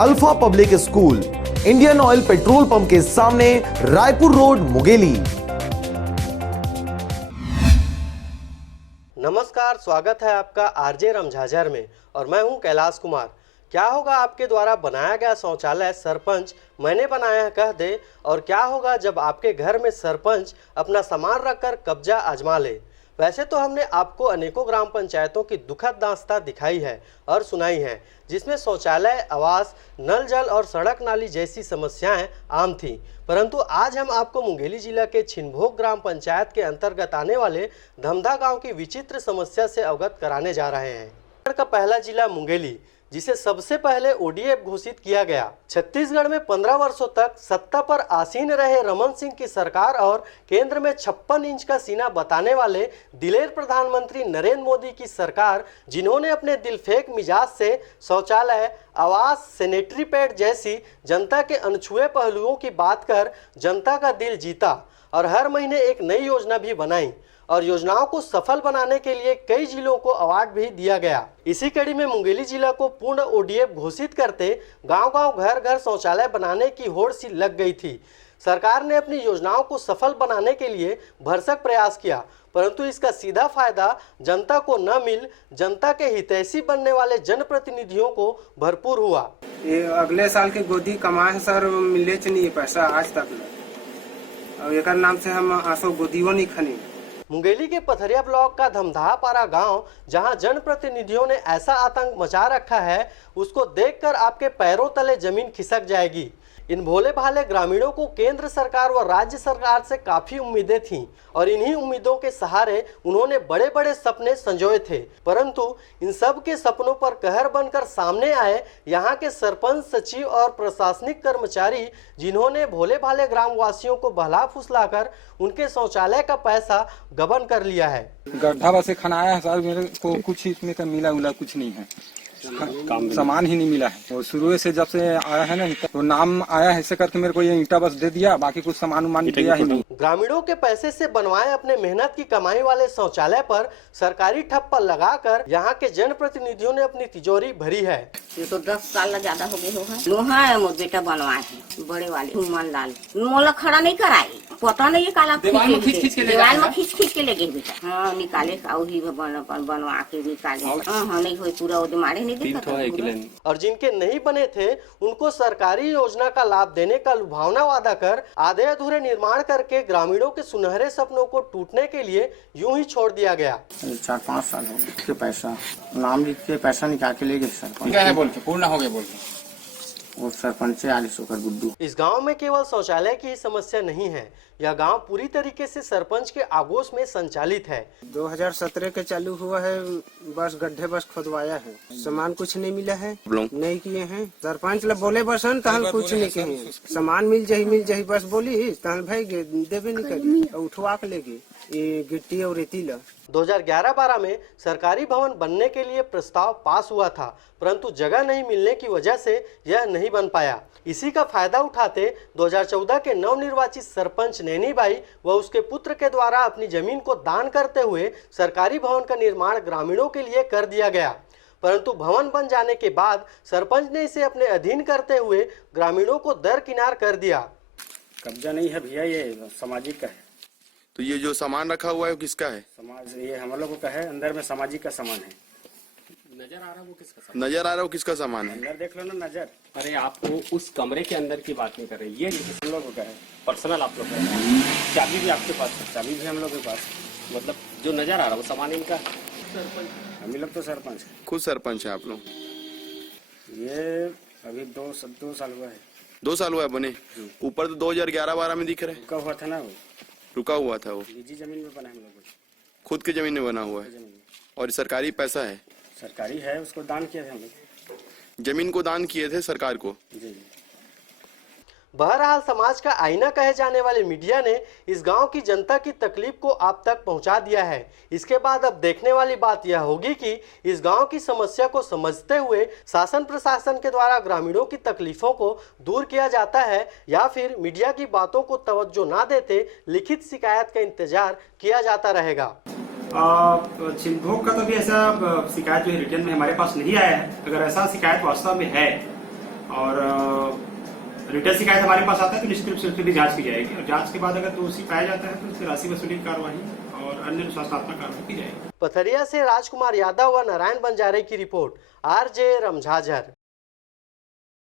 Alpha public school, Indian oil petrol pump के सामने, Raipur road, Mungeli. नमस्कार, स्वागत है आपका आरजे रमझाझर में और मैं हूं कैलाश कुमार। क्या होगा आपके द्वारा बनाया गया शौचालय सरपंच मैंने बनाया है कह दे, और क्या होगा जब आपके घर में सरपंच अपना सामान रखकर कब्जा आजमा ले। वैसे तो हमने आपको अनेकों ग्राम पंचायतों की दुखद दास्तां दिखाई है और सुनाई है, जिसमें शौचालय, आवास, नल जल और सड़क नाली जैसी समस्याएं आम थीं। परंतु आज हम आपको मुंगेली जिला के छिनभोग ग्राम पंचायत के अंतर्गत आने वाले धमधा गांव की विचित्र समस्या से अवगत कराने जा रहे हैं। का पहला जिला मुंगेली, जिसे सबसे पहले ओडीएफ घोषित किया गया। छत्तीसगढ़ में 15 वर्षों तक सत्ता पर आसीन रहे रमन सिंह की सरकार और केंद्र में 56 इंच का सीना बताने वाले दिलेर प्रधानमंत्री नरेंद्र मोदी की सरकार, जिन्होंने अपने दिलफेक मिजाज से शौचालय, आवास, सैनिटरी पैड जैसी जनता के अनछुए पहलुओं की बात कर जनता का दिल जीता और हर महीने एक नई योजना भी बनाई और योजनाओं को सफल बनाने के लिए कई जिलों को अवार्ड भी दिया गया। इसी कड़ी में मुंगेली जिला को पूर्ण ओडीएफ घोषित करते गांव-गांव, घर-घर शौचालय बनाने की होड़ सी लग गई थी। सरकार ने अपनी योजनाओं को सफल बनाने के लिए भरसक प्रयास किया, परंतु इसका सीधा फायदा जनता को न मिल जनता के हितैषी बनने वाले जनप्रतिनिधियों को भरपूर हुआ। ये अगले साल के गोदी कमाए सर मिले नहीं पैसा आज तक, और एक नाम से हम आंसू गोदियों नहीं खनी। मुंगेली के पथरिया ब्लॉक का धमधापारा गांव, जहां जनप्रतिनिधियों ने ऐसा आतंक मचा रखा है, उसको देखकर आपके पैरों तले जमीन खिसक जाएगी। इन भोले भाले ग्रामीणों को केंद्र सरकार व राज्य सरकार से काफी उम्मीदें थीं और इन्हीं उम्मीदों के सहारे उन्होंने बड़े बड़े सपने संजोए थे, परंतु इन सब के सपनों पर कहर बनकर सामने आए यहाँ के सरपंच, सचिव और प्रशासनिक कर्मचारी, जिन्होंने भोले भाले ग्रामवासियों को बहला फुसलाकर उनके शौचालय का पैसा गबन कर लिया है। गड्ढा बस खनाया है सर, मेरे को कुछ इसमें का मिला उला कुछ नहीं है, सामान ही नहीं मिला है। और शुरू से जब से आया है ना, तो नाम आया है ऐसे करके मेरे को ये ईंटा बस दे दिया, बाकी कुछ सामान उमान दिया ही नहीं। ग्रामीणों के पैसे से बनवाए अपने मेहनत की कमाई वाले शौचालय पर सरकारी ठप्पा लगाकर यहाँ के जनप्रतिनिधियों ने अपनी तिजोरी भरी है। ये तो 10 साल ज्यादा हो गए होगा। लोहा है मोर बेटा बनवाए है बड़े वाले मान लाल, मोला खड़ा नहीं कराई, पता नहीं ये काला दीवार में खींच खींच के ले गए बेटा। हाँ निकाले ही बनवा के निकाले। हाँ नहीं हो पूरा वो दिमाग नहीं दिखता। और जिनके नहीं बने थे उनको सरकारी योजना का लाभ देने का लुभावना वादा कर आधे अधूरे निर्माण करके ग्रामीणों के सुनहरे सपनों को टूटने के लिए यूं ही छोड़ दिया गया। 4-5 साल हो गए, पैसा नाम लिख के पैसा निकाल के ले गए सरपंच। क्या है बोल के पूर्ण हो गए बोल के वो सरपंच से आलिस होकर गुड्डू। इस गांव में केवल शौचालय की ही समस्या नहीं है, यह गांव पूरी तरीके से सरपंच के आगोश में संचालित है। 2017 के चालू हुआ है, बस गड्ढे बस खुदवाया है, सामान कुछ नहीं मिला है, नहीं किए हैं। सरपंच ला बोले बस तहल कुछ नहीं किए, सामान मिल जाही बस बोली तहल भाई देवे नहीं करी, उठवा के ले गए ये गिट्टी और रेती ला। 2011-12 में सरकारी भवन बनने के लिए प्रस्ताव पास हुआ था, परंतु जगह नहीं मिलने की वजह से यह नहीं बन पाया। इसी का फायदा उठाते 2014 के नवनिर्वाचित सरपंच नैनीबाई व उसके पुत्र के द्वारा अपनी जमीन को दान करते हुए सरकारी भवन का निर्माण ग्रामीणों के लिए कर दिया गया, परंतु भवन बन जाने के बाद सरपंच ने इसे अपने अधीन करते हुए ग्रामीणों को दरकिनार कर दिया। कब्जा नहीं है भैया, ये सामाजिक का है। तो ये जो सामान रखा हुआ है वो किसका है? समाज, ये हम लोगों का है, अंदर में सामाजिक का सामान है। नजर आ रहा है वो किसका सामान? नजर आ रहा है वो किसका सामान है? अंदर देख लो ना नजर। अरे आपको उस कमरे के अंदर की बात नहीं कर रहे, ये हम लोगों का है, पर्सनल आप लोग का है। चाबी भी आपके पास, चाबी भी हम लोग के पास। मतलब जो नजर आ रहा है वो सामान इनका। हम लोग तो सरपंच है, खुद सरपंच है आप लोग? ये अभी 2 साल हुआ है। 2 साल हुआ है बने? ऊपर तो 2011-12 में दिख रहा है। रुका हुआ था ना, वो रुका हुआ था, वो निजी जमीन में बना है हम लोग, खुद की जमीन में बना हुआ है और सरकारी पैसा है। सरकारी है, उसको दान किया था हम लोग, जमीन को दान किए थे सरकार को। जी। बहरहाल समाज का आईना कहे जाने वाले मीडिया ने इस गांव की जनता की तकलीफ को आप तक पहुंचा दिया है। इसके बाद अब देखने वाली बात यह होगी कि इस गांव की समस्या को समझते हुए शासन प्रशासन के द्वारा ग्रामीणों की तकलीफों को दूर किया जाता है या फिर मीडिया की बातों को तवज्जो ना देते लिखित शिकायत का इंतजार किया जाता रहेगा। छिनभोग का तो भी ऐसा शिकायत जो है रिटर्न में हमारे पास नहीं आया है। अगर ऐसा शिकायत वास्तव में है और रिटर्न शिकायत हमारे पास आता है तो निश्चित रूप से उसकी भी जांच की जाएगी और जांच के बाद अगर दोषी पाया जाता है तो उसकी राशि वसूली की कार्रवाई और अन्य अनुशासनात्मक कार्रवाई की जाएगी। पथरिया से राजकुमार यादव व नारायण बंजारे की रिपोर्ट, आरजे रमझाझर।